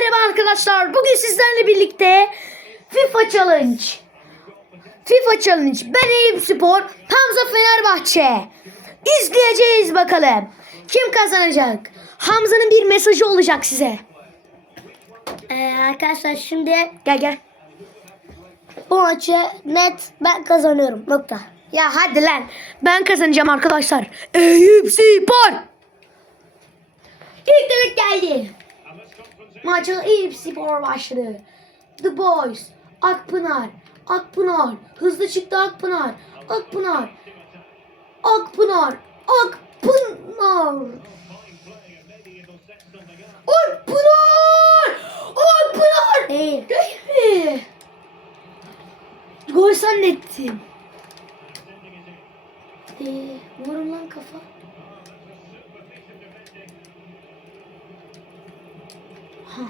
merhaba arkadaşlar. Bugün sizlerle birlikte FIFA Challenge. FIFA Challenge. Ben Eyüp Spor, Hamza Fenerbahçe. İzleyeceğiz bakalım. Kim kazanacak? Hamza'nın bir mesajı olacak size. Ee, arkadaşlar şimdi Gel gel. bu maçı net ben kazanıyorum. Nokta. Ya hadi lan. Ben kazanacağım arkadaşlar. Eyüp Spor. İlk geldi. Maça Eyüp Spor başladı. The Boys. Akpınar. Akpınar. Hızlı çıktı Akpınar. Akpınar. Akpınar. Akpınar. Akpınar. Akpınar. Değil. Değil mi? Gol zannettim. Ee, vurun lan kafa. Ha,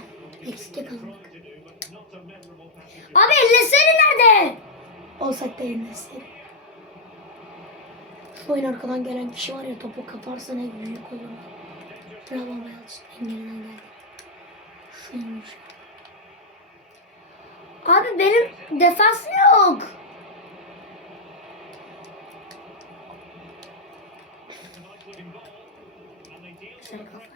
eksik yakaladık. Abi ellesene nerede? Olsak da yenmezsin. Şu oyun arkadan gelen kişi var ya topu kaparsa ne büyük olur. Bravo Yalçın. Engelden geldi. Şuymuş. Abi benim defans yok. Sarı kafa.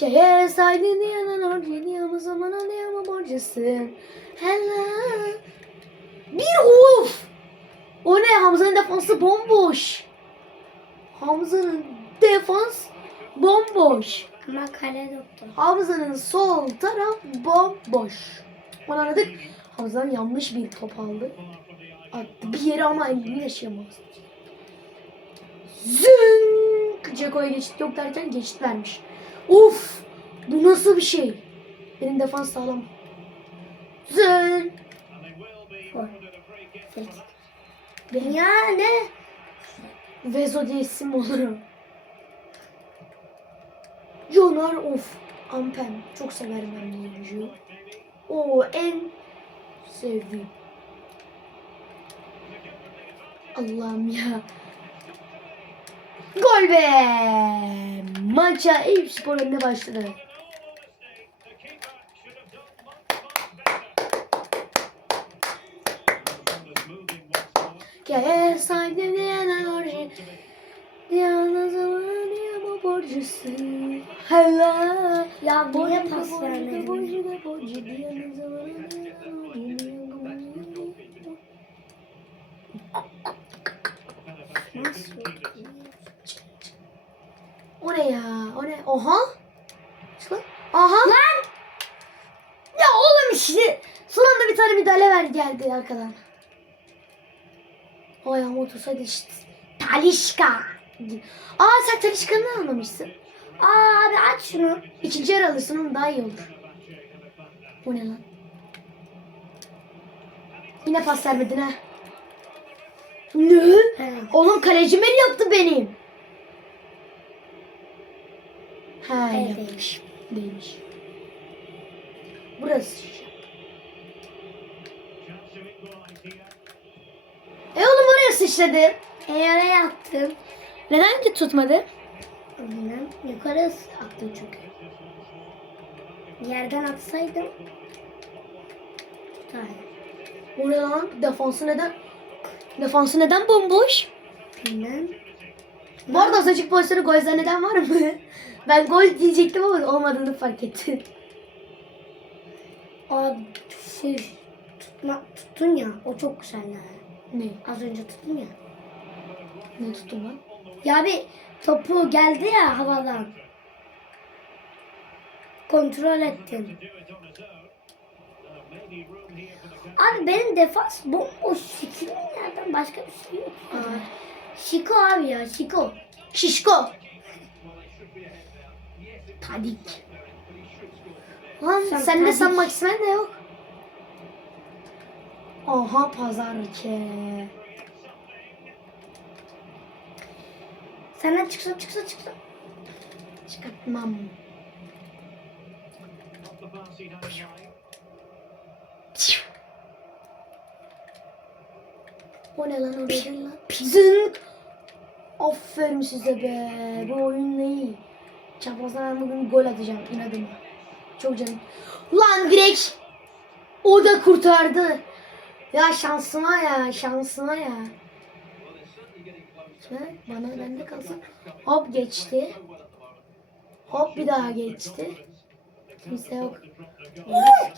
Şeye saygın yanan orcini ama zaman anlayama borcasın. Hello. Bir uf. O ne Hamza'nın defansı bomboş. Hamza'nın defans bomboş. Ama kale yoktu. Hamza'nın sol taraf bomboş. Onu anladık. Hamza'nın yanlış bir top aldı. Attı bir yere ama elini yaşayamaz. Zünk! Ceko'ya geçit yok derken geçit vermiş. Uf! Bu nasıl bir şey? Benim defans sağlam. Gol. Benim ya ne? Vezo diye isim olurum. Jonar of. Ampem. Çok severim ben bu oyuncuyu. O en sevdiğim. Allah'ım ya. Gol be! Maça Eyüp Spor önüne başladı. Gel saygı diyen orji. Yalnız ama borcusun. Hala. Ya niye pas Borcu da vermedin? borcu zamanı? O ne ya? O ne? Oha. Lan. Aha. Lan. Ya oğlum işte. Son anda bir tane müdahale ver geldi arkadan. O ayağım otursaydı işte. Talişka. Aa sen Talişka'nı almamışsın. Aa abi aç şunu. İkinci yer alırsın onun daha iyi olur. O ne lan? Yine pas vermedin ha. Ne? Evet. Oğlum kalecim el yaptı benim. Ha Evet, yapmış. Değilmiş. Burası. E oğlum oraya sıçradı. E oraya attım. Neden ki tutmadı? Bilmem. Yukarı attım çünkü. Yerden atsaydım. Tutardı. O ne lan? Defansı neden? Defansı neden bomboş? Bilmem. Bu arada azıcık boşları gol zanneden var mı? Ben gol diyecektim ama olmadığını fark ettim. O şey tutma, tuttun ya o çok güzel yani. Ne? Az önce tuttun ya. Ne tuttum lan? Ya bir topu geldi ya havadan. Kontrol ettim. Abi benim defans bomboş. Şikinin yerden başka bir şey yok. ya. Şiko abi ya Şiko. Şişko. Tadik. Lan Sen sen de Tadic. San Maximen de yok. Aha pazar ke. Senden çıksa çıksa çıksa. Çıkartmam. O ne lan o neden lan? Zınk. Aferin size be. Bu oyun ne iyi. Çaprazdan ben bugün gol atacağım inadıma. Çok canım. Lan direkt o da kurtardı. Ya şansıma ya şansıma ya. Ha, bana bende kalsın. Hop geçti. Hop bir daha geçti. Kimse yok.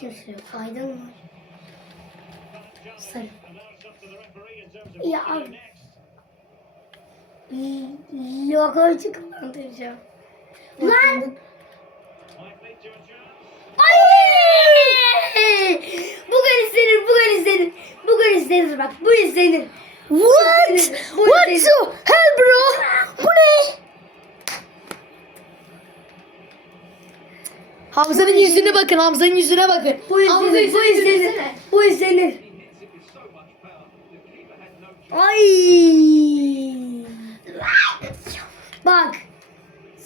Kimse yok. Aydın var. Sarı. Ya abi. Logocu kullandıracağım. Lan! Ay! Bu gol izlenir, bu gol izlenir. Bu gol izlenir bak, bu izlenir. What? Bu What izlenir. the hell bro? Bu ne? Hamza'nın yüzüne bakın. Hamza'nın yüzüne bakın. Bu Hamza izlenir, bu yüzüne izlenir. gülsene. Bu izlenir. Ay! Bak.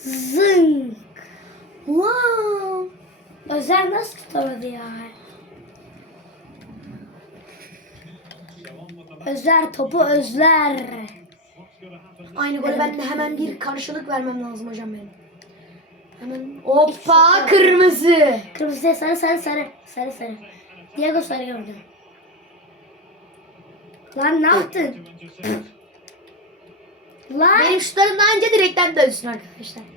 Zınk. Wow. Özel nasıl tutardı ya? Özler topu özler. Aynı golü ben de hemen bir karşılık vermem lazım hocam benim. Hemen hoppa kırmızı. Kırmızı sarı sarı sarı. Sarı sarı. Diego sarı gördüm. Lan ne yaptın? Lan. Benim şutlarım daha önce direkten dönsün arkadaşlar.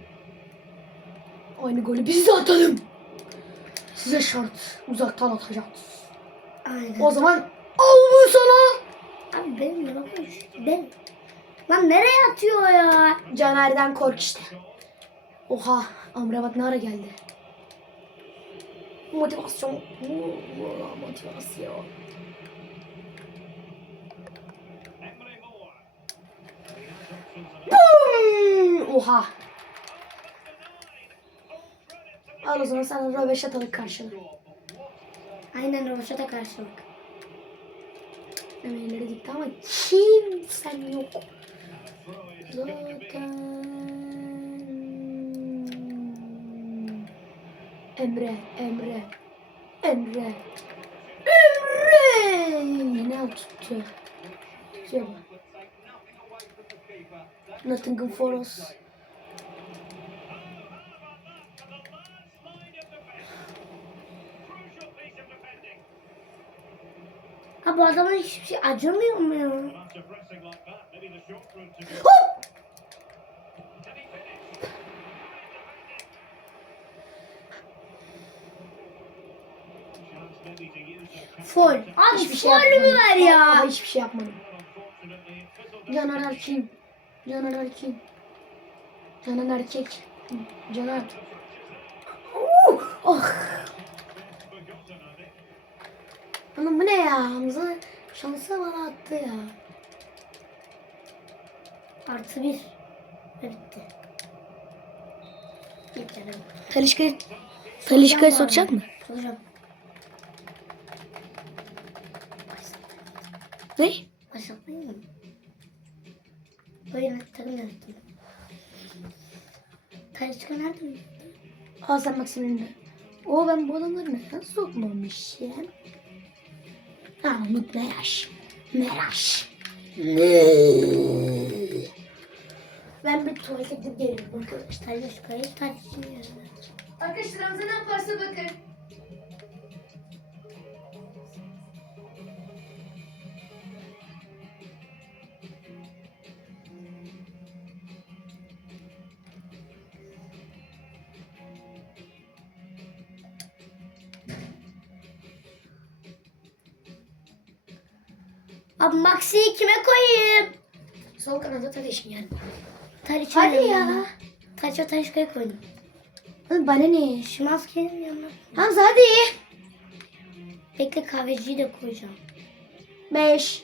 Aynı golü biz de atalım. Size şart uzaktan atacağız. Aynen. O zaman al bu sana. Abi benim yanıma Ben. Lan nereye atıyor ya? Caner'den kork işte. Oha Amrabat ne ara geldi. Motivasyon. Motivasyon. Boom! Oha. Al o zaman sana röveşatalık karşılık. Aynen Roşat'a karşılık. Emelleri dikti ama kimsen yok. Zaten... Emre, Emre, Emre, Emre! Yine al tuttu. Tutuyor mu? Nottingham Forest. Ha bu adama hiçbir şey acımıyor mu ya? Hop! Fol. Abi Hiçbir şey fol mü ver ya? Vallahi hiçbir şey yapmadım. Caner Erkin. Caner Erkin. Caner Erkek. Caner. Oh! oh. Oğlum bu ne ya? Hamza şansı bana attı ya. Artı bir. Ve bitti. Bitti. Talişka'yı Talişka'yı sokacak mı? Soracağım. Ne? Başlatmayayım mı? Böyle takım yarattım. Talişka nerede mi? Hasan Maksim'in de. O ben bu adamları neden sokmamışım? Ha Umut Meraş. Meraş. Ben bir tuvalete gidip geliyorum arkadaşlar. Arkadaşlar ne yaparsa bakın. Abi Maxi'yi kime koyayım? Sol kanada Talişkin yani. Talişka Hadi ya. Talişka Talişka'yı koydum. Oğlum bana ne? Şu maskenin yanına. Hamza hadi. Bekle kahveciyi de koyacağım. 5,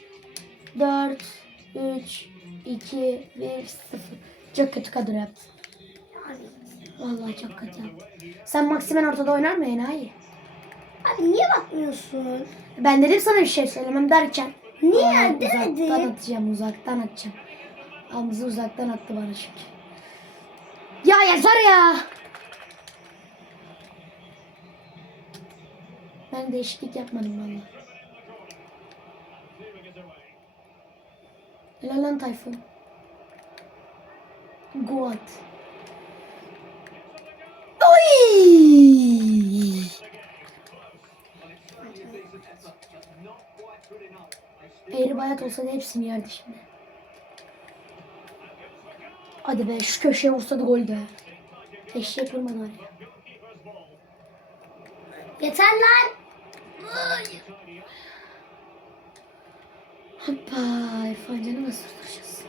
4, 3, 2, 1, 0. Çok kötü kadro yaptın. Vallahi çok kötü yaptın. Sen Maximen ortada oynar mı enayi? Abi niye bakmıyorsun? Ben dedim sana bir şey söylemem derken. Niye Aa, demedin? Uzaktan atacağım, uzaktan atacağım. Hamza uzaktan attı bana çünkü. Ya yazar ya. Ben değişiklik yapmadım valla. Helal lan Tayfun. God. Oy! Eğri bayat olsa da hepsini yerdi şimdi. Hadi be şu köşeye vursa da gol de. Eşek vurmadı oraya. Yeter lan. Hoppa İrfan Can'ı nasıl tutacağız?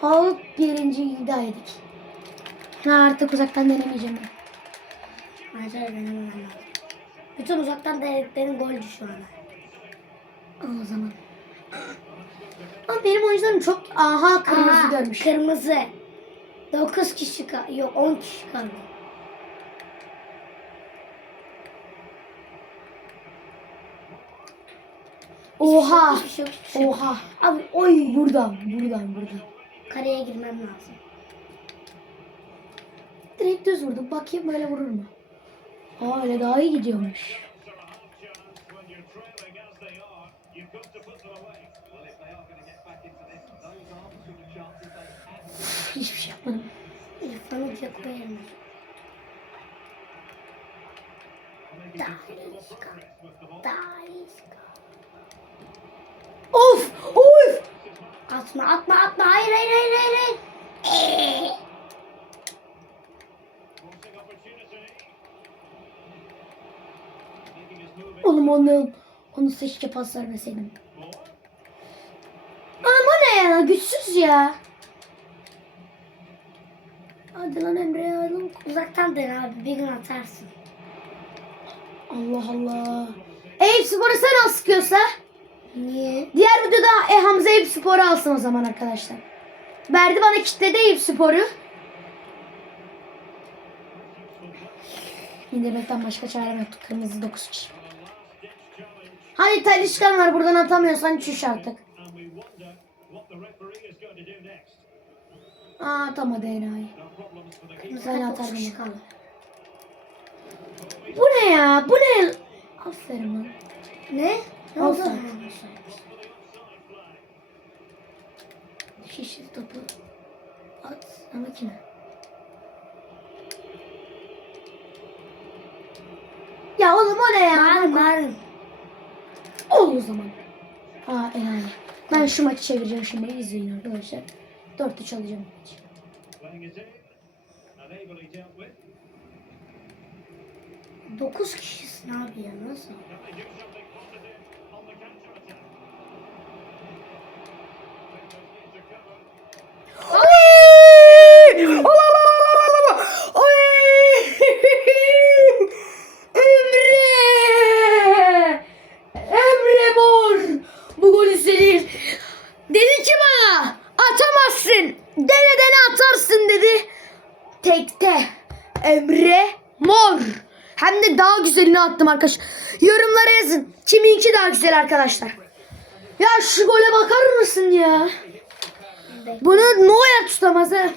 Hop birinci yedik. Ha, artık uzaktan denemeyeceğim ben. Ayrıca denemem lazım. Bütün uzaktan denediklerim goldü şu an. O zaman. Ama benim oyuncularım çok... Aha kırmızı Aa, görmüş. Kırmızı. 9 kişi. Yok 10 kişi kaldı. Oha. Hiçbir şey yok, hiçbir şey yok. Oha. Abi oy. Buradan, buradan, buradan. Kareye girmem lazım. Direkt düz vurdum. Bakayım böyle vurur mu? Aa öyle daha iyi gidiyormuş. Hiçbir şey yapmadım. İrfan'ı diye koyarım. Dariska. Dariska. Of! Of! Atma atma atma. Hayır hayır hayır hayır. hayır. Oğlum onu, seçke pas vermeseydim. Ama ne ya? Güçsüz ya. Hadi lan Emre lan. Uzaktan dene abi. Bir gün atarsın. Allah Allah. Eyüp Spor'u sen al sıkıyorsa. Niye? Diğer videoda e, Hamza Eyüp Spor'u alsın o zaman arkadaşlar. Verdi bana kitledi Eyüp Spor'u. İndirmekten başka çarem yoktu. Kırmızı 9 kişi. Hadi Talişkan var buradan atamıyorsan çüş artık. Aa atamadı enayi. Ben atardım. kişi kaldı. Bu ne ya? Bu ne? Aferin lan. Ne? Ne oldu? Şişir topu. At ama kime? Ya oğlum o ne ya? Bağırın bağırın. Ol o zaman. Aa enayi. Ben şu maçı çevireceğim şimdi. izleyin arkadaşlar. 4-3 alacağım maçı. 9 kişisin abi ya nasıl? Ay! Allah Allah Allah Allah Allah! Ay! Emre! Emre Mor! Bu golü senin. Dedi ki bana atamazsın. Dene dene atarsın dedi. Tekte. Emre Mor. Hem de daha güzelini attım arkadaş. Yorumlara yazın. Kiminki daha güzel arkadaşlar. Ya şu gole bakar mısın ya? Bunu Neuer tutamaz ha.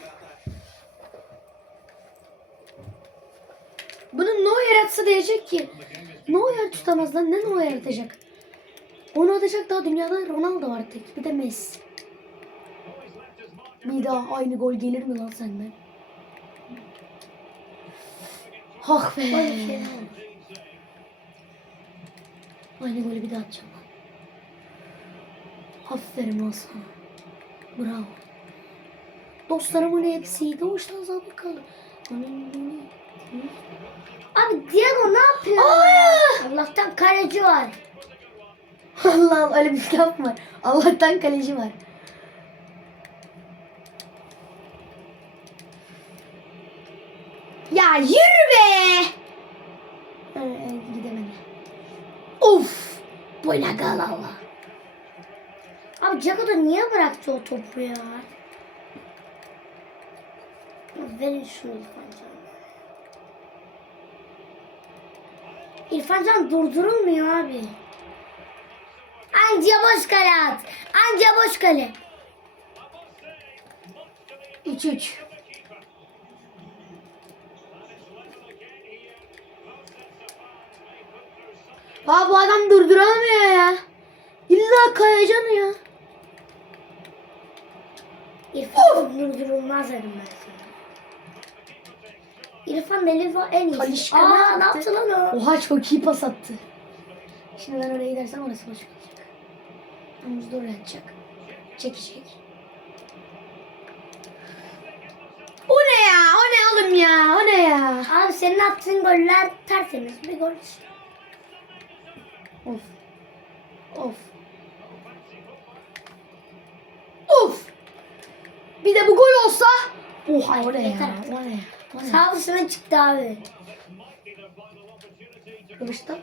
Bunu Neuer atsa diyecek ki. Neuer tutamaz lan ne Neuer atacak? Onu atacak daha dünyada Ronaldo var tek. Bir de Messi. Bir daha aynı gol gelir mi lan senden? Hah be. Böyle bir şey yok. Aynı golü bir daha atacağım. Aferin lan sana. Bravo. Dostlarımın hepsi doğuştan zabıkalı. Abi Diego ne yapıyor? Aa! Allah'tan kaleci var. Allah Allah öyle bir şey yapma. Allah'tan kaleci var. Ya yürü be. Of. Bu ne galala. Abi Diego da niye bıraktı o topu ya? Verin şunu İrfan Can. İrfan Can durdurulmuyor abi. Anca boş kale at. Anca boş kale. 3-3. Ha bu adam durduramıyor ya. İlla kayacan ya. İrfan durdurulmaz dedim ben. İrfan Elif'a en iyi. Kalişka Aa, ne yaptı lan o? Oha çok iyi pas attı. Şimdi ben oraya gidersem orası boş kalacak. Omuz da oraya. Çekecek. O ne ya? O ne oğlum ya? O ne ya? Abi senin attığın goller tertemiz bir gol işte. Of. Of. Of. Bir de bu gol olsa. Oha o ne ya? O ne? O ne? Sağ dışına çıktı abi. Kılıçta.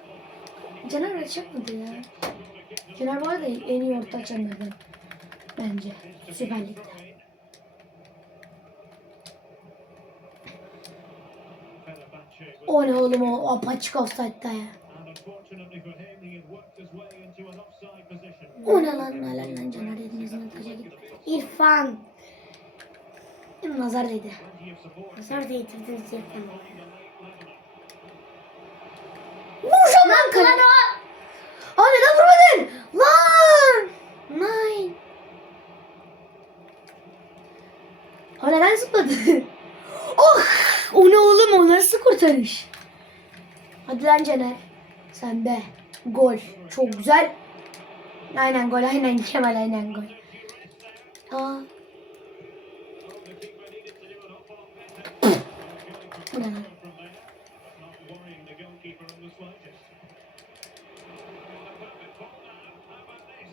Caner öyle çakmadı ya. Caner var da en iyi orta açanlardan. Bence. Süper Lig'de. O ne oğlum o apaçık offside'da ya. O ne lan helal lan Caner dediniz mi taca gitti. İrfan. Nazar değdi. Nazar değdirdiniz İrfan. Vuracağım lan Lan lan o. Aa neden vurmadın? Lan. Nine. O neden zıpladı? oh! O ne oğlum o nasıl kurtarış? Hadi lan Caner. Sen de. Gol. Çok güzel. Aynen gol aynen Kemal aynen gol. Aa. Bu ne lan?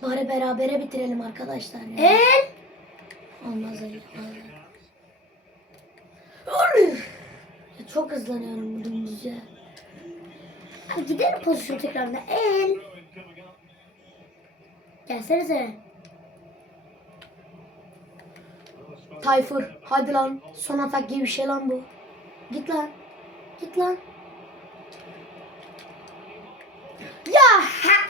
Bari berabere bitirelim arkadaşlar ya. El. Olmaz öyle. Ya çok hızlanıyorum bu dümdüz ya. Abi gidelim pozisyon tekrarına. El. Gelsenize. Tayfur hadi lan. Son atak gibi bir şey lan bu. Git lan. Git lan. Ya. ha!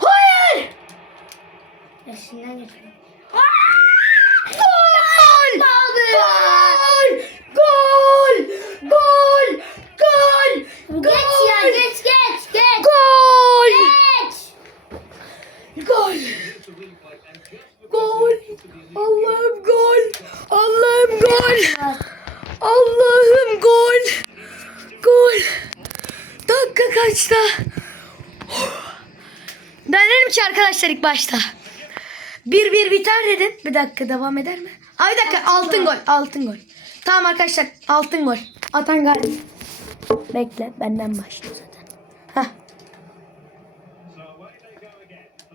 Hayır. Yaşından geçiyor. Gol! Gol! Gol! Gol! Gol! Geç ya geç geç geç. Gol! Geç. Gol! Gol! Allah'ım gol! Allah'ım gol! Allah'ım gol! Gol! Dakika kaçta? Ben dedim ki arkadaşlar ilk başta. 1-1 biter dedim. Bir dakika devam eder mi? Ay bir dakika altın gol. Altın gol. Tamam arkadaşlar altın gol. Atan galip. Bekle benden başlıyor zaten. Heh.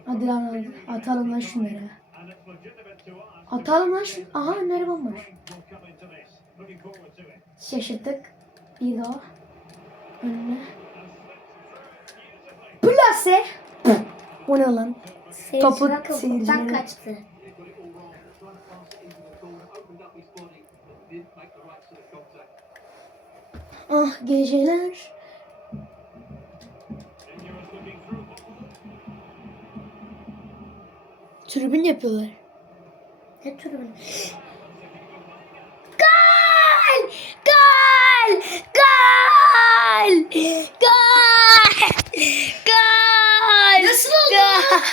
Hadi lan hadi. Atalım lan şunları. Atalım lan şu. Aha önleri bomboş. Şaşırttık. Bir daha. Önüne. Plase. O ne lan? Topu Seyirciler kapıdan seyirciler. kaçtı. Ah geceler. Tribün yapıyorlar. Ne tribün? Gol! Gol! Gol! Gol! Gol! Nasıl oldu?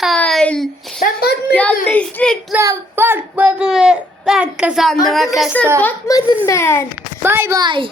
Gol! Ben bakmıyordum. Yanlışlıkla bakmadım. Ben kazandım Arkadaşlar arkadaşlar. bakmadım ben. Bay bay.